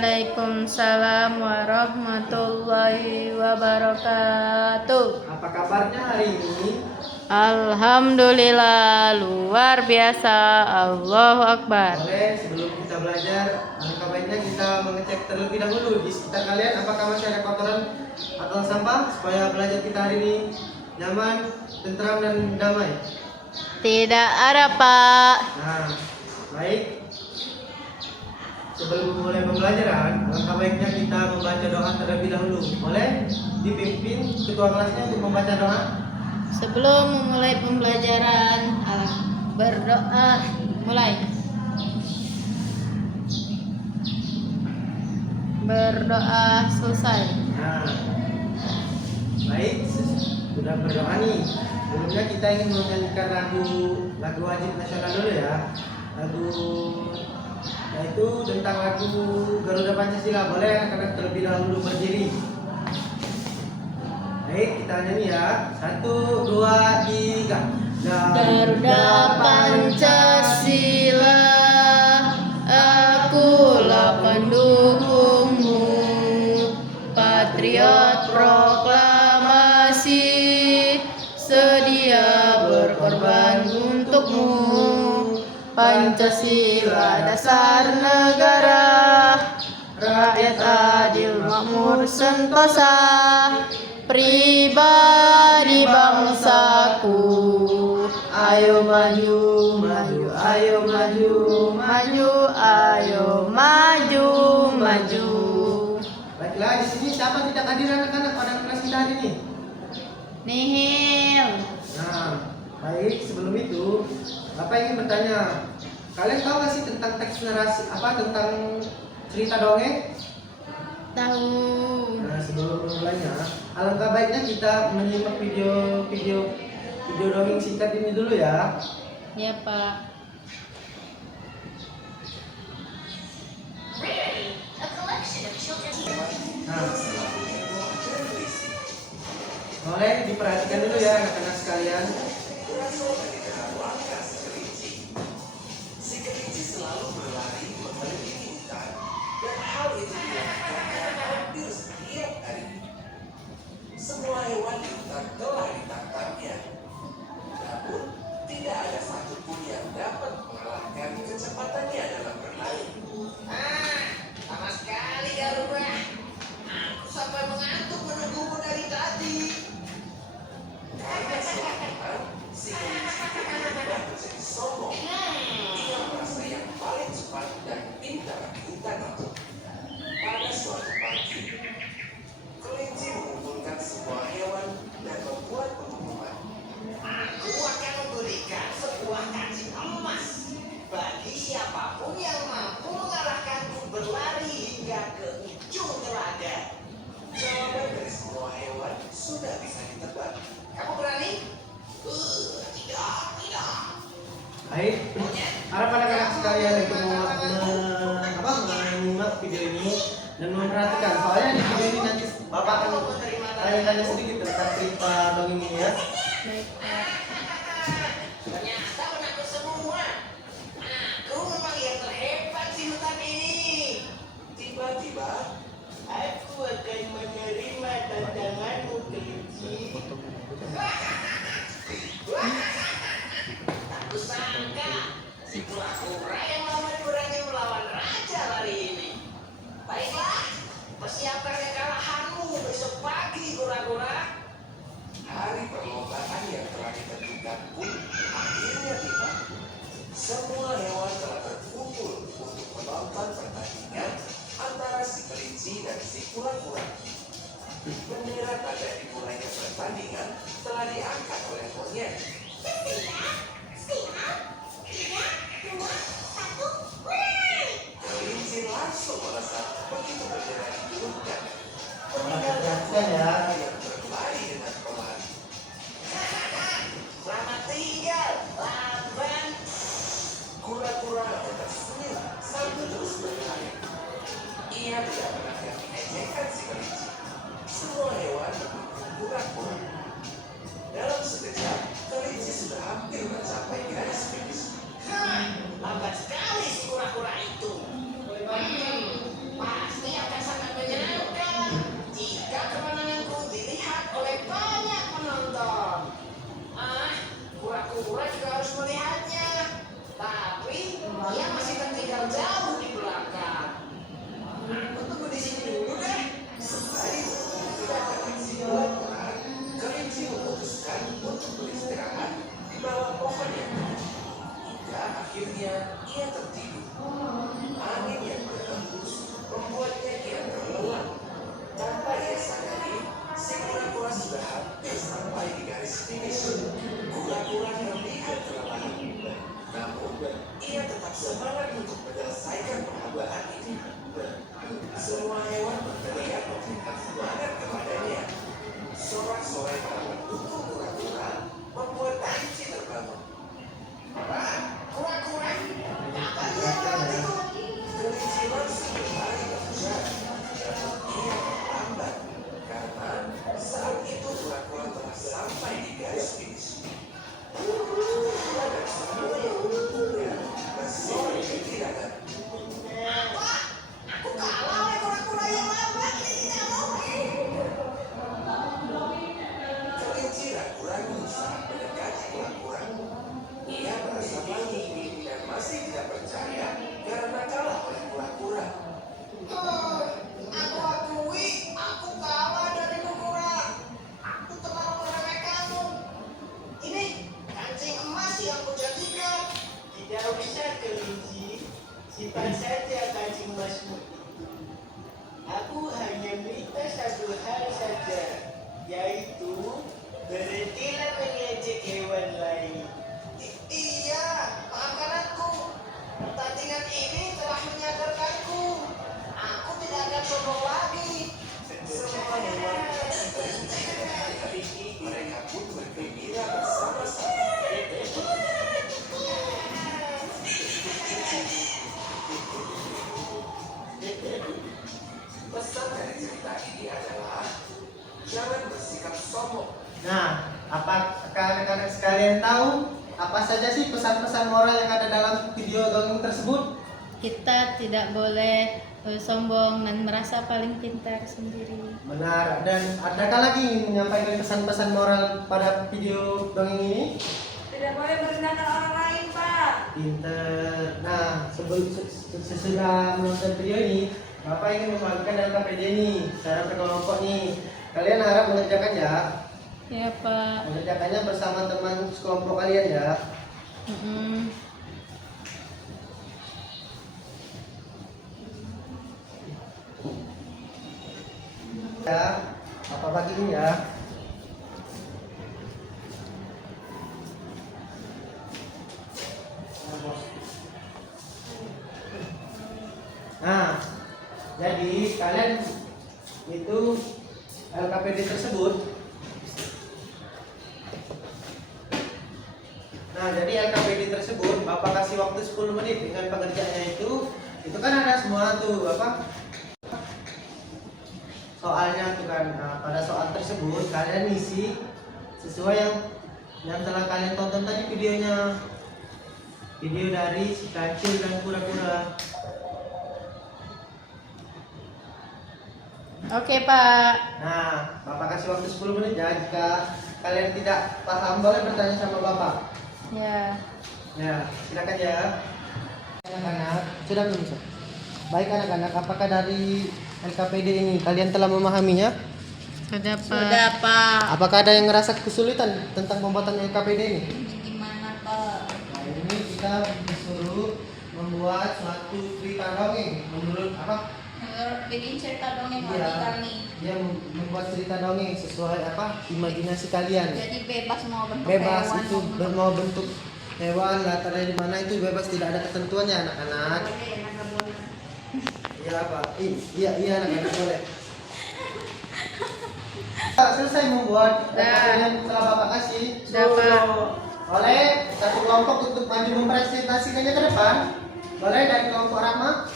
Waalaikumsalam warahmatullahi wabarakatuh. Apa kabarnya hari ini? Alhamdulillah, luar biasa. Allahu Akbar. Boleh, sebelum kita belajar, alangkah baiknya kita mengecek terlebih dahulu di sekitar kalian apakah masih ada kotoran atau sampah supaya belajar kita hari ini nyaman, tentram dan damai. Tidak ada, Pak. Nah, baik. Sebelum mulai pembelajaran, alangkah baiknya kita membaca doa terlebih dahulu. Boleh dipimpin ketua kelasnya untuk membaca doa? Sebelum memulai pembelajaran, berdoa. Mulai. Berdoa selesai. Nah, baik, sudah berdoa nih. Sebelumnya kita ingin menyanyikan lagu wajib nasional dulu ya. Lagu yaitu tentang lagu Garuda Pancasila. Boleh anak-anak terlebih dahulu berdiri. Baik, kita nyanyi ya. 1, 2, 3. Garuda Pancasila, akulah pendukungmu, patriot proklamasi, sedia berkorban untukmu. Pancasila dasar negara, rakyat adil makmur sentosa, pribadi bangsaku. Ayo maju, maju, ayo maju, maju, ayo maju, maju. Baiklah, di sini siapa tidak hadir anak-anak pada kelas kita hari ini? Nihil. Nah, baik, sebelum itu Bapak ingin bertanya, kalian tahu nggak sih tentang teks narasi tentang cerita dongeng? Tahu. Nah, sebelum memulainya, alangkah baiknya kita menyimak video dongeng singkat ini dulu ya. Ya, Pak. Nah, boleh diperhatikan dulu ya anak-anak sekalian. Si kelinci selalu berlari mengelilingi hutan dan hal itu dilakukan hampir setiap hari. Semua hewan di hutan telah ditangkapnya. Namun, tidak ada satupun yang dapat mengalahkan kecepatannya dalam berlari. Lama sekali Garuda. Aku sampai mengantuk menunggumu dari tadi. Karena suatu hari, si kelinci berubah menjadi sombong. Ia merasa yang paling cepat dan pintar di hutan itu. Pada suatu pagi, kelinci mengumpulkan semua hewan dan membuat pengumuman. Aku akan memberikan sebuah kancing emas bagi siapapun yang mampu mengalahkanku berlari hingga ke ujung telaga. Jawaban dari semua hewan sudah bisa ditebak. Kamu berani? Tidak. Baik, harap anak-anak sekalian untuk menyimak video ini dan memperhatikan. Soalnya di video ini nanti Bapak akan tanya sedikit tentang cerita dongeng ini ya. Baik, Pak. Ternyata menakut semua. Aku memang yang terhebat di hutan ini. Tiba-tiba, aku akan menerima tantanganmu, kelinci. Aku sangka si kura-kura yang lama berani melawan raja hari ini. Baiklah, persiapkan kekalahanmu besok pagi, kura-kura. Hari perlombaan yang telah ditentukan pun akhirnya tiba. Semua hewan telah berkumpul untuk menonton pertandingan antara si kelinci dan si kura-kura. Bendera tanda dimulainya pertandingan telah diangkat oleh monyet. Kelinci langsung melesat begitu bendera diturunkan. Perhatikan ya. Yang berlari dengan pelan. Selamat tinggal, lamban. Kura-kura tersenyum sambil terus berlari. Ia tidak pernah ejekan si kelinci. Semua hewan mendukung kura-kura. Dalam sekejap, kelinci sudah hampir mencapai garis finish. Lambat sekali si kura-kura itu. Pas Semua hewan berteriak memberikan semangat kepadanya. Sorak-sorai para pendukung kura-kura membuat Kancil terbangun. Kura-kura, apa dia melatihku? Kelinci langsung berlari mengejar. Ia terlambat karena saat itu kura-kura telah sampai di garis finish. Dan semua yang mendukungnya bersorak kegirangan. Aku kalah oleh kura-kura yang lambat, ini tidak mungkin. Kelinci ragu-ragu saat mendekati kura-kura. Ia merasa malu dan masih tidak percaya karena kalah oleh kura-kura. Aku akui, aku kalah dari kura-kura. Aku terlalu meremehkanmu. Ini kancing emas yang kujadikan. Tidak usah kelinci, simpan saja kancing emasmu itu. Aku hanya minta satu hal saja, yaitu berhentilah mengejek hewan lain. Iya, maafkan aku. Pertandingan ini telah menyadarkanku. Aku tidak akan sombong lagi. Semua hewan hari ini mereka pun bergembira bersama-sama. Pesan dari cerita ini adalah jangan bersikap sombong. Nah, apakah anak-anak sekalian tahu apa saja sih pesan-pesan moral yang ada dalam video dongeng tersebut? Kita tidak boleh sombong dan merasa paling pintar sendiri. Benar, dan adakah lagi yang menyampaikan pesan-pesan moral pada video dongeng ini? Tidak boleh merendahkan orang lain, Pak. Pinter. Nah, sesudah menonton video ini, Bapak ingin membagikan LKPD nih, secara berkelompok nih. Kalian harap mengerjakan ya. Ya, Pak. Mengerjakannya bersama teman sekelompok kalian ya. Mm-mm. Ya, apa bagiin ya. Nah, jadi kalian itu LKPD tersebut. Nah, jadi LKPD tersebut Bapak kasih waktu 10 menit dengan pengerjaannya itu kan ada semua tuh apa? Soalnya tuh kan. Nah, pada soal tersebut kalian isi sesuai yang telah kalian tonton tadi videonya. Video dari si kancil dan kura-kura. Oke, Pak. Nah, Bapak kasih waktu 10 menit ya. Jika kalian tidak paham boleh bertanya sama Bapak. Ya. Ya, silakan ya. Anak-anak, sudah belum, Sir? Baik anak-anak, apakah dari LKPD ini kalian telah memahaminya? Sudah, Pak. Sudah, Pak. Apakah ada yang ngerasa kesulitan tentang pembuatan LKPD ini? Gimana, Pak? Nah, ini kita disuruh membuat suatu cerita dongeng menurut apa? Bikin cerita dongeng Iya. bagi kami. Dia membuat cerita dongeng sesuai apa? Imajinasi kalian. Jadi bebas mau bentuk Bebas hewan, itu mau bentuk hewan latar dari mana itu bebas, tidak ada ketentuannya anak-anak. boleh, nggak boleh. Iya Pak, iya anak-anak boleh. Selesai membuat Dah. yang telah Bapak kasih. Dah, Pak. Oleh satu kelompok untuk maju mempresentasikannya ke depan. Boleh dari kelompok Rahma.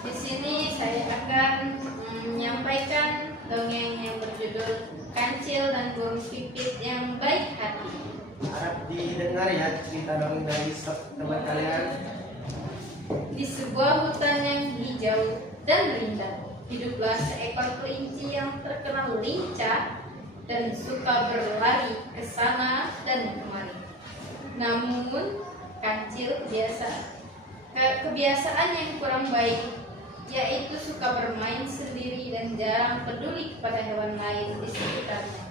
Di sini saya akan menyampaikan dongeng yang berjudul Kancil dan Burung Pipit yang Baik Hati. Harap didengar ya cerita dongeng dari teman kalian. Di sebuah hutan yang hijau dan rindang, hiduplah seekor kelinci yang terkenal lincah dan suka berlari ke sana dan kemari. Namun, Kancil kebiasaan yang kurang baik, yaitu suka bermain sendiri dan jarang peduli kepada hewan lain di sekitarnya.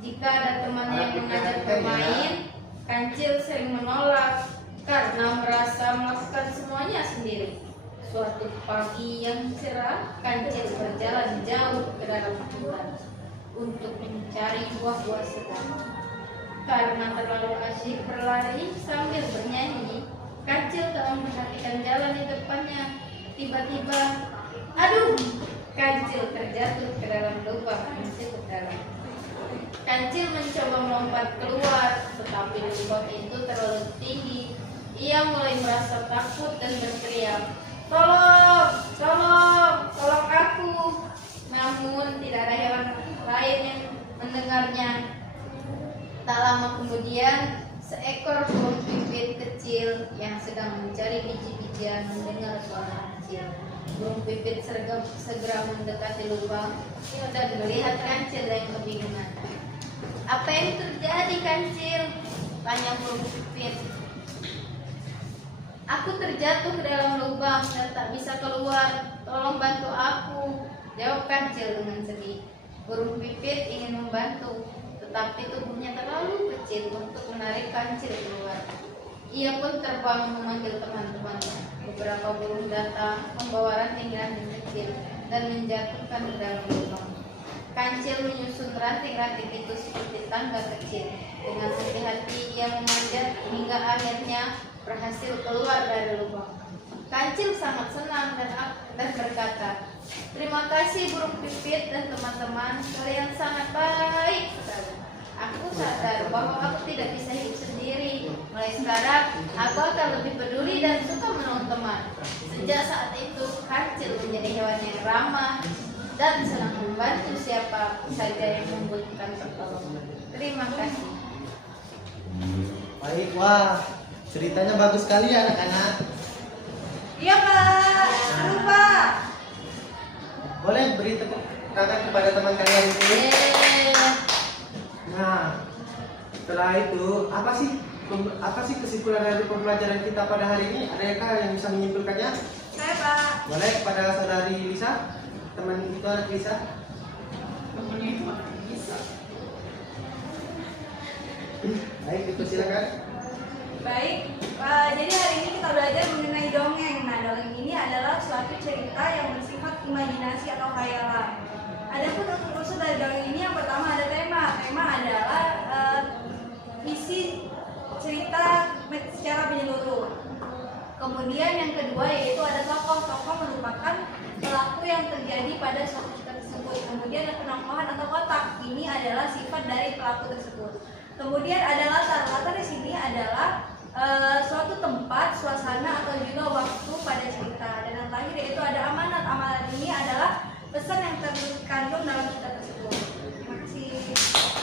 Jika ada teman yang mengajak bermain, Kancil sering menolak karena merasa melakukan semuanya sendiri. Suatu pagi yang cerah, Kancil berjalan jauh ke dalam hutan untuk mencari buah-buah segar. Karena terlalu asyik berlari sambil bernyanyi, Kancil tak memperhatikan jalan di depannya. Tiba-tiba, aduh, kancil terjatuh ke dalam lubang yang cukup dalam. Kancil mencoba melompat keluar, tetapi lubang itu terlalu tinggi. Ia mulai merasa takut dan berteriak, "Tolong, tolong, tolong aku!" Namun tidak ada hewan lain yang mendengarnya. Tak lama kemudian, seekor burung pipit kecil yang sedang mencari biji-bijian mendengar suara kancil. Burung pipit segera mendekati lubang dan melihat kancil yang kebingungan. "Apa yang terjadi, kancil?" tanya burung pipit. "Aku terjatuh ke dalam lubang dan tak bisa keluar. Tolong bantu aku," jawab kancil dengan sedih. Burung pipit ingin membantu, tetapi tubuhnya terlalu kecil untuk menarik kancil keluar. Ia pun terbang memanggil teman-temannya. Beberapa burung datang membawa ranting-ranting kecil dan menjatuhkan ke dalam lubang. Kancil menyusun ranting-ranting itu seperti tangga kecil. Dengan hati-hati ia memanjat hingga akhirnya berhasil keluar dari lubang. Kancil sangat senang dan berkata, "Terima kasih burung pipit dan teman-teman, kalian sangat baik sekali. Aku sadar bahwa aku tidak bisa hidup sendiri. Mulai sekarang, aku akan lebih peduli dan suka menolong teman." Sejak saat itu, kancil menjadi hewan yang ramah dan senang membantu siapa saja yang membutuhkan pertolongan. Terima kasih. Baik, wah, ceritanya bagus sekali ya anak-anak. Iya Pak, seru Pak. Boleh beri tepuk tangan kepada teman kalian ini. Nah, setelah itu apa sih kesimpulan dari pembelajaran kita pada hari ini? Adakah yang bisa menyimpulkannya? Saya Pak. Boleh kepada saudari Lisa, teman itu anak Lisa. Baik, itu silakan. Baik, jadi hari ini kita belajar mengenai dongeng. Nah, dongeng ini adalah suatu cerita yang bersifat imajinasi atau khayalan. Adapun unsur dari dongeng ini yang pertama ada tema. Tema adalah isi cerita secara menyeluruh. Kemudian yang kedua yaitu ada tokoh. Tokoh merupakan pelaku yang terjadi pada suatu cerita tersebut. Kemudian ada penongkohan atau kotak. Ini adalah sifat dari pelaku tersebut. Kemudian ada latar. Latar di sini adalah suatu tempat, suasana atau juga waktu pada cerita. Dan yang terakhir yaitu ada amanat. Amanat ini adalah pesan yang terkandung dalam cerita tersebut. Terima kasih.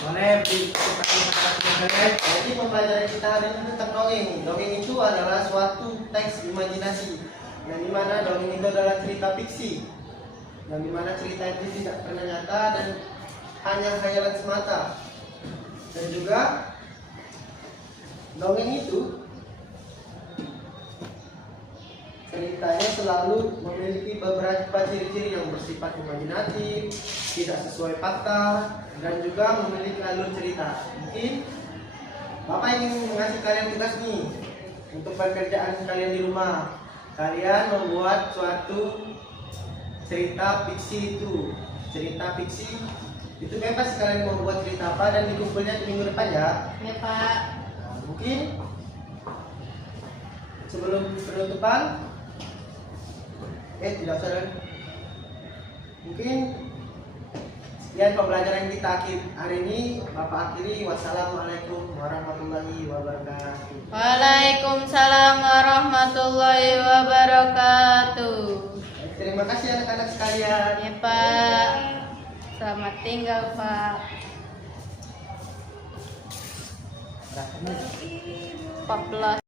Boleh jadi pembelajaran kita hari ini tentang dongeng. Dongeng itu adalah suatu teks imajinasi, yang dimana dongeng itu adalah cerita fiksi, yang dimana cerita itu tidak pernah nyata dan hanya khayalan semata. Dan juga dongeng itu ceritanya selalu memiliki beberapa ciri-ciri yang bersifat imajinatif, tidak sesuai fakta, dan juga memiliki alur cerita. Mungkin Bapak ingin mengasih kalian tugas nih untuk pekerjaan kalian di rumah. Kalian membuat suatu cerita fiksi itu. Cerita fiksi itu bebas kalian mau buat cerita apa dan dikumpulnya di minggu depan ya. Ya Pak. Nah, mungkin sebelum penutupan tidak usah dong. Mungkin sekian pembelajaran kita hari ini. Bapak akhiri. Wassalamualaikum warahmatullahi wabarakatuh. Waalaikumsalam warahmatullahi wabarakatuh. Terima kasih anak-anak sekalian. Ya Pak. Selamat tinggal Pak. 14.